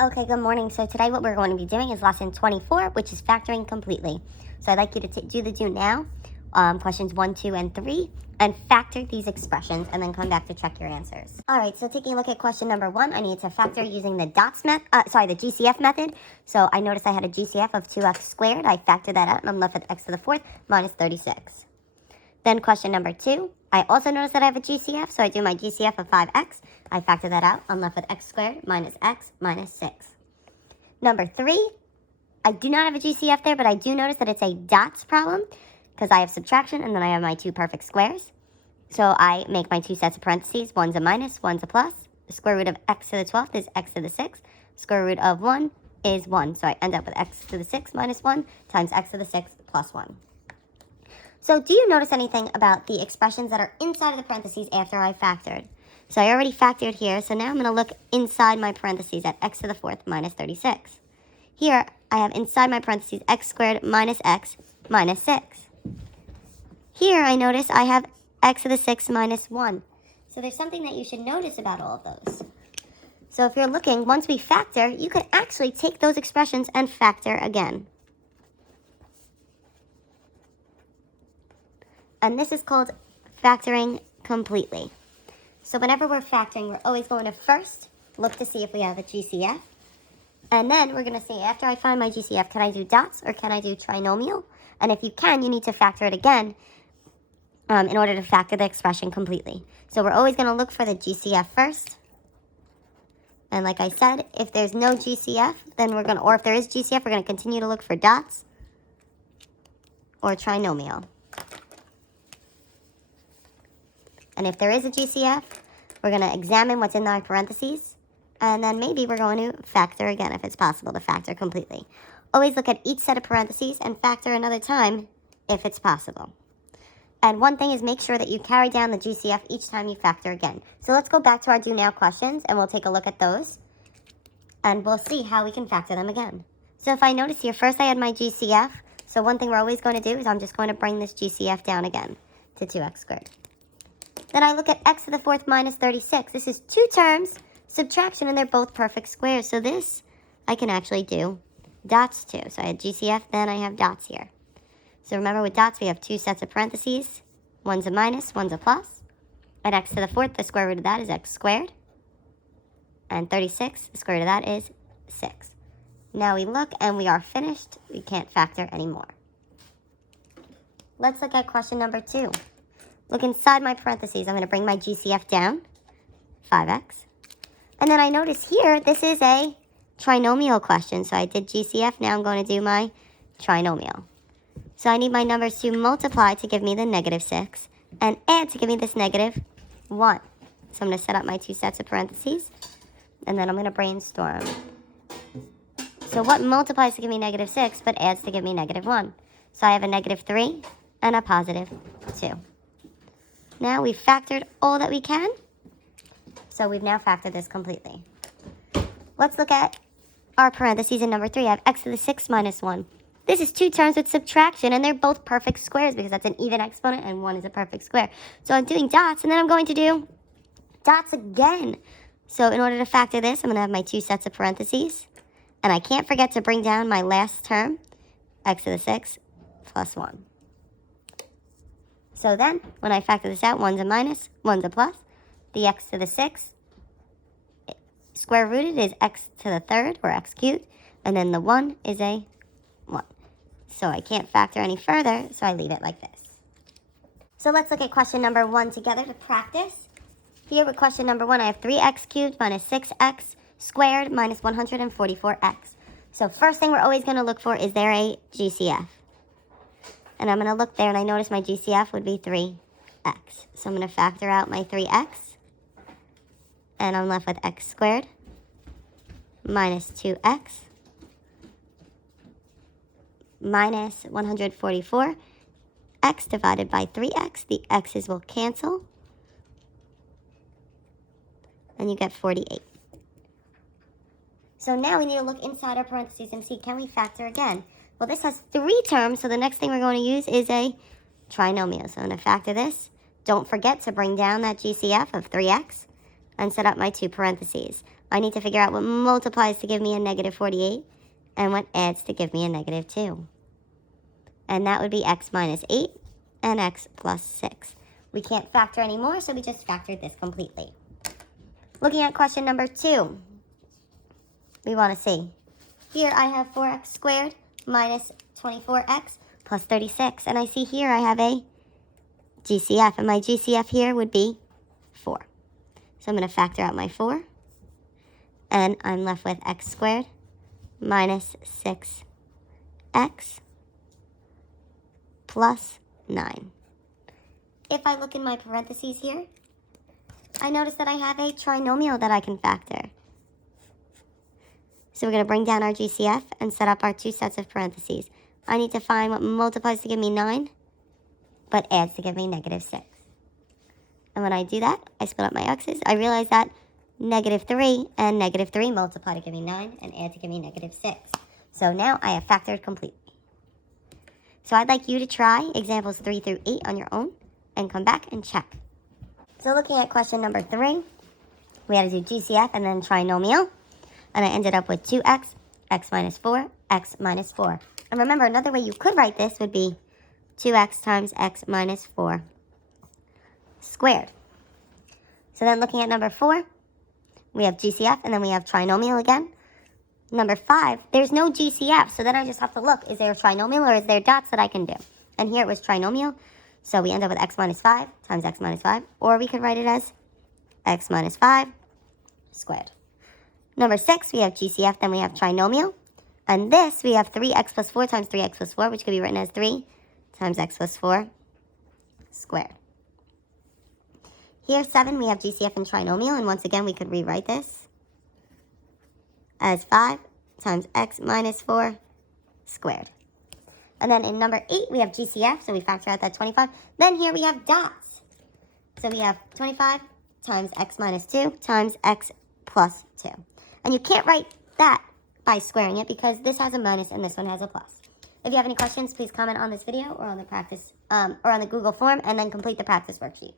Okay, good morning. So today what we're going to be doing is lesson 24, which is factoring completely. So I'd like you to do the do now, questions 1, 2, and 3, and factor these expressions, and then come back to check your answers. All right, so taking a look at question number 1, I need to factor using the the GCF method. So I noticed I had a GCF of 2x squared. I factored that out, and I'm left with x to the fourth minus 36. Then question number 2, I also notice that I have a GCF, so I do my GCF of 5x. I factor that out. I'm left with x squared minus x minus 6. Number 3, I do not have a GCF there, but I do notice that it's a dots problem because I have subtraction and then I have my two perfect squares. So I make my two sets of parentheses. One's a minus, one's a plus. The square root of x to the 12th is x to the 6th. Square root of 1 is 1. So I end up with x to the 6th minus 1 times x to the 6th plus 1. So do you notice anything about the expressions that are inside of the parentheses after I factored? So I already factored here, so now I'm going to look inside my parentheses at x to the 4th minus 36. Here, I have inside my parentheses x squared minus x minus 6. Here, I notice I have x to the 6th minus 1. So there's something that you should notice about all of those. So if you're looking, once we factor, you can actually take those expressions and factor again. And this is called factoring completely. So whenever we're factoring, we're always going to first look to see if we have a GCF. And then we're going to say, after I find my GCF, can I do dots or can I do trinomial? And if you can, you need to factor it again in order to factor the expression completely. So we're always going to look for the GCF first. And like I said, if there's no GCF, then we're going to, or if there is GCF, we're going to continue to look for dots or trinomial. And if there is a GCF, we're going to examine what's in our parentheses. And then maybe we're going to factor again if it's possible to factor completely. Always look at each set of parentheses and factor another time if it's possible. And one thing is make sure that you carry down the GCF each time you factor again. So let's go back to our do now questions and we'll take a look at those. And we'll see how we can factor them again. So if I notice here, first I had my GCF. So one thing we're always going to do is I'm just going to bring this GCF down again to 2x squared. Then I look at x to the 4th minus 36. This is two terms, subtraction, and they're both perfect squares. So this I can actually do dots to. So I had GCF, then I have dots here. So remember with dots, we have two sets of parentheses. One's a minus, one's a plus. At x to the 4th, the square root of that is x squared. And 36, the square root of that is 6. Now we look and we are finished. We can't factor anymore. Let's look at question number 2. Look inside my parentheses. I'm going to bring my GCF down, 5x. And then I notice here, this is a trinomial question. So I did GCF, now I'm going to do my trinomial. So I need my numbers to multiply to give me the negative 6 and add to give me this negative 1. So I'm going to set up my two sets of parentheses, and then I'm going to brainstorm. So what multiplies to give me negative 6 but adds to give me negative 1? So I have a negative 3 and a positive 2. Now we've factored all that we can. So we've now factored this completely. Let's look at our parentheses in number 3. I have x to the 6th minus 1. This is two terms with subtraction, and they're both perfect squares because that's an even exponent and one is a perfect square. So I'm doing dots, and then I'm going to do dots again. So in order to factor this, I'm going to have my two sets of parentheses. And I can't forget to bring down my last term, x to the 6th plus 1. So then, when I factor this out, one's a minus, one's a plus. The x to the 6th, square rooted is x to the 3rd, or x cubed. And then the 1 is a 1. So I can't factor any further, so I leave it like this. So let's look at question number 1 together to practice. Here with question number 1, I have 3x cubed minus 6x squared minus 144x. So first thing we're always going to look for, is there a GCF? And I'm going to look there, and I notice my GCF would be 3x. So I'm going to factor out my 3x. And I'm left with x squared minus 2x minus 144. X divided by 3x. The x's will cancel. And you get 48. So now we need to look inside our parentheses and see, can we factor again? Well, this has 3 terms, so the next thing we're going to use is a trinomial. So I'm going to factor this. Don't forget to bring down that GCF of 3x. and set up my two parentheses. I need to figure out what multiplies to give me a negative 48 and what adds to give me a negative 2. And that would be x minus 8 and x plus 6. We can't factor anymore, so we just factored this completely. Looking at question number 2, we want to see. Here I have 4x squared minus 24x plus 36. And I see here I have a GCF. And my GCF here would be 4. So I'm going to factor out my 4. And I'm left with x squared minus 6x plus 9. If I look in my parentheses here, I notice that I have a trinomial that I can factor. So we're going to bring down our GCF and set up our two sets of parentheses. I need to find what multiplies to give me 9, but adds to give me negative 6. And when I do that, I split up my x's. I realize that negative 3 and negative 3 multiply to give me 9 and add to give me negative 6. So now I have factored completely. So I'd like you to try examples 3 through 8 on your own and come back and check. So looking at question number 3, we had to do GCF and then trinomial. And I ended up with 2x, x minus 4, x minus 4. And remember, another way you could write this would be 2x times x minus 4 squared. So then looking at number 4, we have GCF and then we have trinomial again. Number 5, there's no GCF, so then I just have to look, is there a trinomial or is there dots that I can do? And here it was trinomial, so we end up with x minus 5 times x minus 5, or we could write it as x minus 5 squared. Number 6, we have GCF, then we have trinomial. And this, we have 3x plus 4 times 3x plus 4, which could be written as 3 times x plus 4 squared. Here, 7, we have GCF and trinomial, and once again, we could rewrite this as 5 times x minus 4 squared. And then in number 8, we have GCF, so we factor out that 25. Then here we have dots. So we have 25 times x minus 2 times x plus 2. And you can't write that by squaring it because this has a minus and this one has a plus. If you have any questions, please comment on this video or on the practice or on the Google form and then complete the practice worksheet.